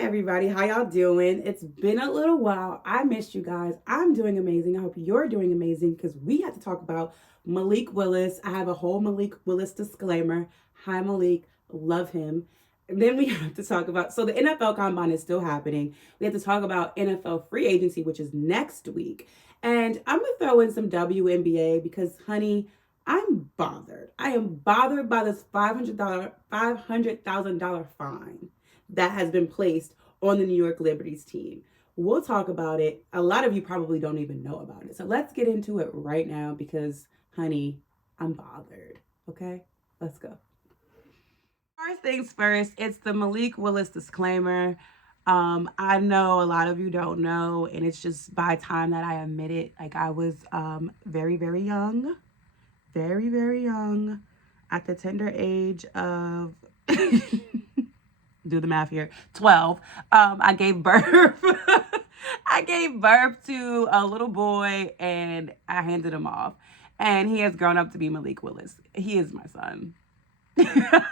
Everybody, how y'all doing? It's been a little while. I missed you guys. I'm doing amazing. I hope you're doing amazing because we have to talk about Malik Willis. I have a whole Malik Willis disclaimer. Hi, Malik. Love him. And then we have to talk about, so the NFL Combine is still happening. We have to talk about NFL free agency, which is next week. And I'm going to throw in some WNBA because, honey, I'm bothered. I am bothered by this $500,000 fine that has been placed on the New York Liberties team. We'll talk about it. A lot of you probably don't even know about it. So let's get into it right now because, honey, I'm bothered. Okay? Let's go. First things first, it's the Malik Willis disclaimer. I know a lot of you don't know, and it's just by time that I admit it. Like, I was very, very young, at the tender age of do the math here, 12. I gave birth. I gave birth to a little boy and I handed him off. And he has grown up to be Malik Willis. He is my son. He's my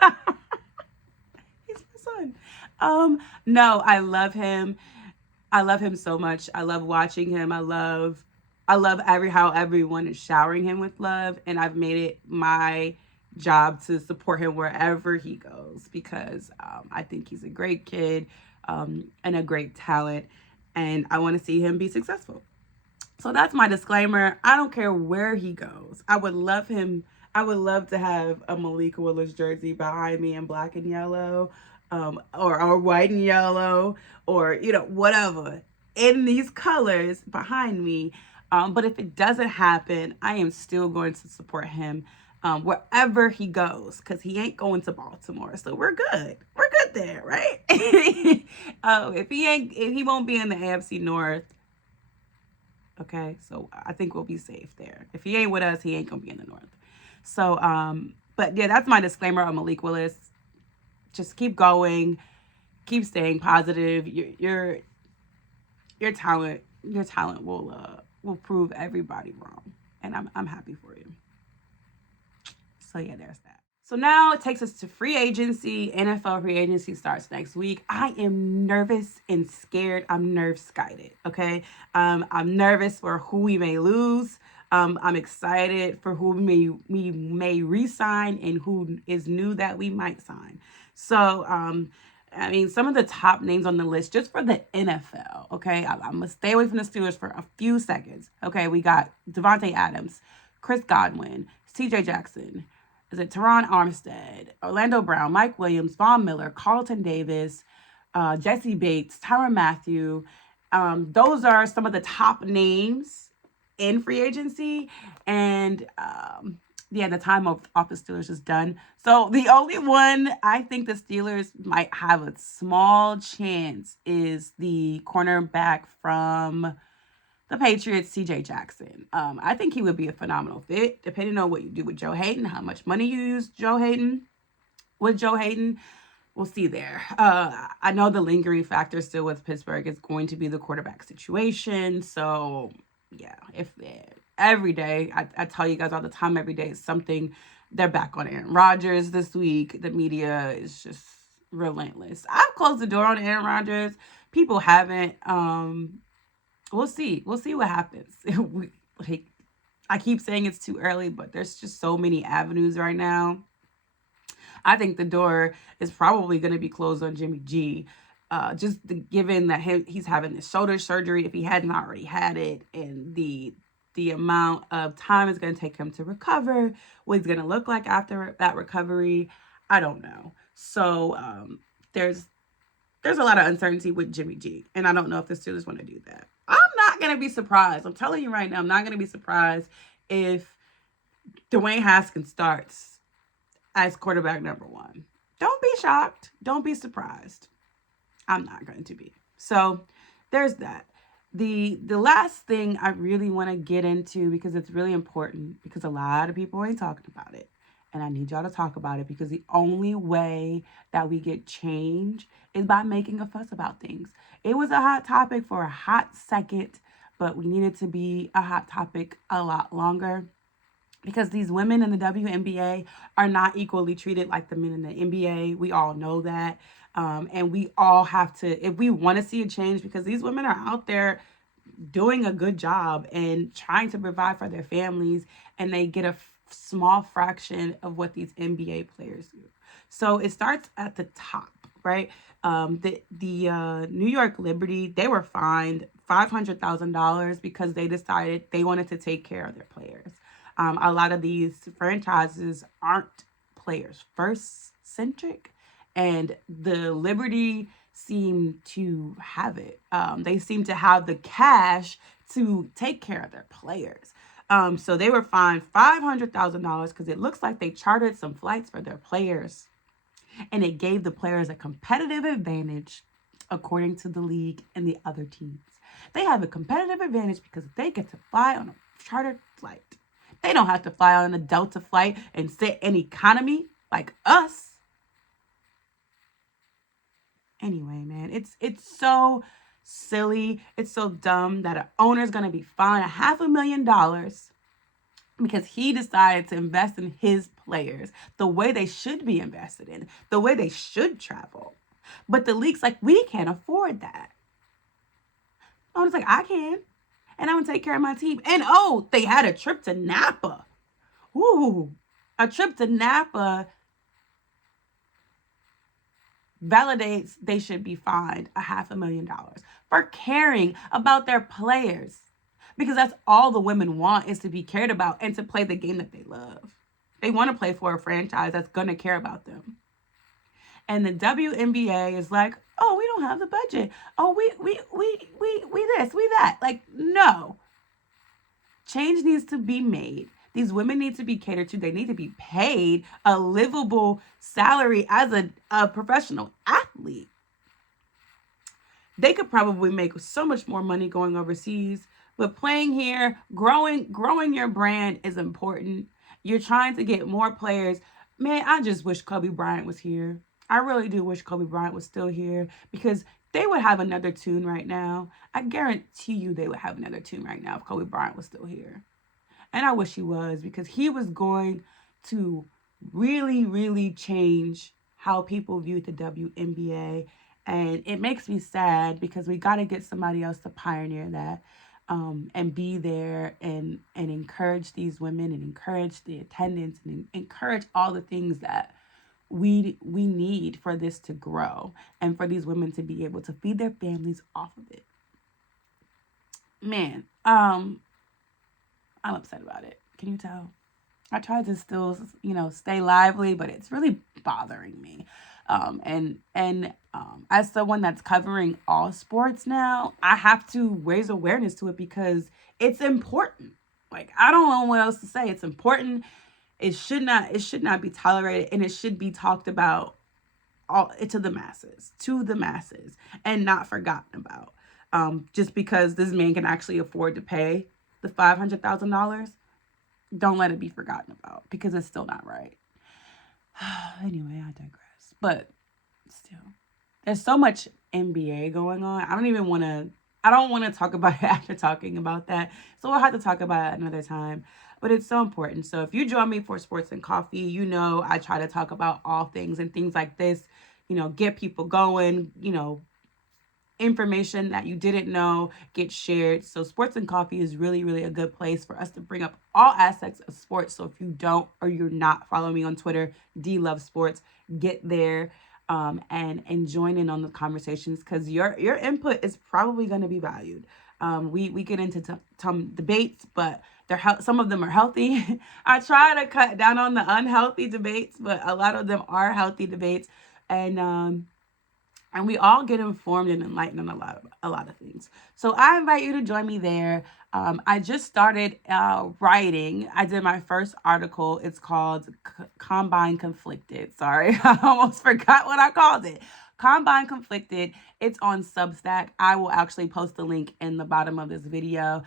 son. No, I love him. I love him so much. I love watching him. I love how everyone is showering him with love. And I've made it my job to support him wherever he goes because I think he's a great kid and a great talent, and I want to see him be successful. So that's my disclaimer. I don't care where he goes. I would love to have a Malik Willis jersey behind me in black and yellow, or white and yellow, or whatever in these colors behind me. But if it doesn't happen, I am still going to support him wherever he goes, because he ain't going to Baltimore, so we're good there, right? If he won't be in the AFC North, okay, so I think we'll be safe there. If he ain't with us, he ain't gonna be in the North. So but yeah, that's my disclaimer on Malik Willis. Just keep going, keep staying positive. Your talent will prove everybody wrong, and I'm happy for you. So yeah, there's that. So now it takes us to free agency. NFL free agency starts next week. I am nervous and scared. I'm nerve-skited, okay? I'm nervous for who we may lose. I'm excited for who we may re-sign and who is new that we might sign. So, I mean, some of the top names on the list just for the NFL, okay? I'm going to stay away from the Steelers for a few seconds, okay? We got Devontae Adams, Chris Godwin, CJ Jackson, is it Teron Armstead, Orlando Brown, Mike Williams, Von Miller, Carlton Davis, Jesse Bates, Tyrann Mathieu. Those are some of the top names in free agency. And yeah, the time off the Steelers is done. So the only one I think the Steelers might have a small chance is the cornerback from the Patriots, CJ Jackson. I think he would be a phenomenal fit, depending on what you do with Joe Hayden, how much money you use with Joe Hayden. We'll see there. I know the lingering factor still with Pittsburgh is going to be the quarterback situation. So yeah, if every day, I tell you guys all the time, every day is something. They're back on Aaron Rodgers this week. The media is just relentless. I've closed the door on Aaron Rodgers. People haven't. We'll see. We'll see what happens. I keep saying it's too early, but there's just so many avenues right now. I think the door is probably going to be closed on Jimmy G. Given that he's having the shoulder surgery, if he hadn't already had it, and the amount of time it's going to take him to recover, what he's going to look like after that recovery, I don't know. So there's a lot of uncertainty with Jimmy G, and I don't know if the Steelers want to do that. I'm not going to be surprised. I'm telling you right now, I'm not going to be surprised if Dwayne Haskins starts as quarterback number one. Don't be shocked. Don't be surprised. I'm not going to be. So there's that. The last thing I really want to get into, because it's really important, because a lot of people ain't talking about it. And I need y'all to talk about it, because the only way that we get change is by making a fuss about things. It was a hot topic for a hot second, but we need it to be a hot topic a lot longer, because these women in the WNBA are not equally treated like the men in the NBA. We all know that. And we all have to, if we want to see a change, because these women are out there doing a good job and trying to provide for their families, and they get a small fraction of what these NBA players do. So it starts at the top, right? The New York Liberty, they were fined $500,000 because they decided they wanted to take care of their players. A lot of these franchises aren't players first centric, and the Liberty seem to have it. They seem to have the cash to take care of their players. So they were fined $500,000 because it looks like they chartered some flights for their players, and it gave the players a competitive advantage according to the league and the other teams. They have a competitive advantage because they get to fly on a chartered flight. They don't have to fly on a Delta flight and sit in economy like us. Anyway, man, it's so silly. It's so dumb that an owner's gonna be fined $500,000 because he decided to invest in his players the way they should be invested in, the way they should travel. But the league's like, we can't afford that. Owner's like, I can, and I'm gonna take care of my team. And oh, they had a trip to Napa. Ooh, a trip to Napa validates they should be fined $500,000 for caring about their players, because that's all the women want, is to be cared about and to play the game that they love. They want to play for a franchise that's going to care about them. And the WNBA is like, oh, we don't have the budget. Oh, we this, we that. Like, no. Change needs to be made. These women need to be catered to. They need to be paid a livable salary as a professional athlete. They could probably make so much more money going overseas, but playing here, growing your brand is important. You're trying to get more players. Man, I just wish Kobe Bryant was here. I really do wish Kobe Bryant was still here, because they would have another tune right now. I guarantee you they would have another tune right now if Kobe Bryant was still here. And I wish he was, because he was going to really, really change how people viewed the WNBA. And it makes me sad, because we got to get somebody else to pioneer that, and be there and encourage these women, and encourage the attendance, and encourage all the things that we need for this to grow, and for these women to be able to feed their families off of it. Man, I'm upset about it. Can you tell? I tried to still, stay lively, but it's really bothering me. As someone that's covering all sports now, I have to raise awareness to it, because it's important. Like, I don't know what else to say. It's important. It should not be tolerated, and it should be talked about to the masses, and not forgotten about. Just because this man can actually afford to pay the $500,000, don't let it be forgotten about, because it's still not right. Anyway, I digress. But still, there's so much NBA going on. I don't want to talk about it after talking about that. So we'll have to talk about it another time. But it's so important. So if you join me for Sports and Coffee, I try to talk about all things, and things like this, get people going, information that you didn't know gets shared. So Sports and Coffee is really, really a good place for us to bring up all aspects of sports. So if you don't, or you're not following me on Twitter, D Love Sports, get there, and join in on the conversations, because your input is probably going to be valued. We get into some debates, but some of them are healthy. I try to cut down on the unhealthy debates, but a lot of them are healthy debates, and we all get informed and enlightened on a lot of things. So I invite you to join me there. I just started writing. I did my first article. It's called Combine Conflicted. Sorry, I almost forgot what I called it. Combine Conflicted. It's on Substack. I will actually post the link in the bottom of this video.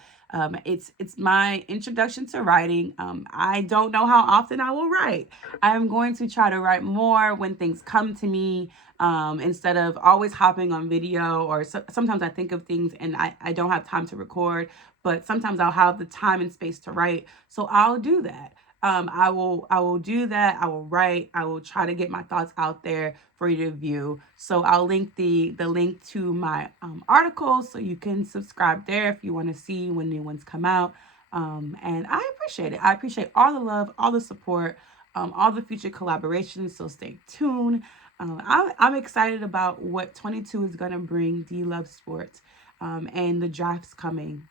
It's my introduction to writing. I don't know how often I will write. I'm going to try to write more when things come to me, instead of always hopping on video, or sometimes I think of things and I don't have time to record, but sometimes I'll have the time and space to write. So I'll do that. I will do that. I will write. I will try to get my thoughts out there for you to view. So I'll link the link to my articles so you can subscribe there if you want to see when new ones come out. And I appreciate it. I appreciate all the love, all the support, all the future collaborations. So stay tuned. I'm excited about what 22 is gonna bring. D Love Sports, and the draft's coming.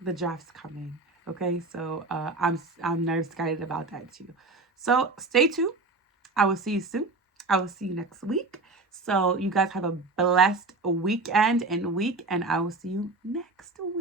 The draft's coming. Okay, so I'm nervous, excited about that too. So stay tuned. I will see you soon. I will see you next week. So you guys have a blessed weekend and week, and I will see you next week.